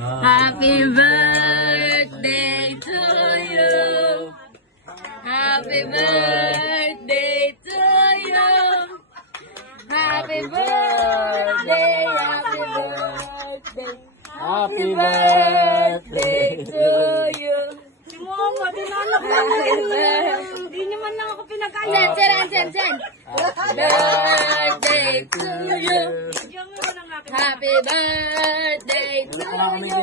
Happy birthday to you. Happy birthday to you. Happy birthday, happy birthday. Happy birthday to you. Si Mama, dinalak lang Hindi niya man lang ako pinag-ayan. Sen. Birthday to you. Happy birthday to you.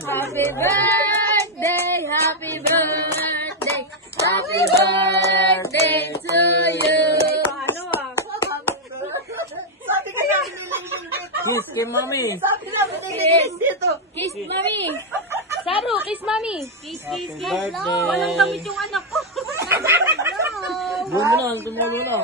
Happy birthday, happy birthday. Happy birthday to you. Sabi kaya, Kiss kay mami. sabi lang, kiss dito. Kiss mami. Saru, kiss mami. Kiss. Walang damit yung anak ko. Bumo na, tumulo na.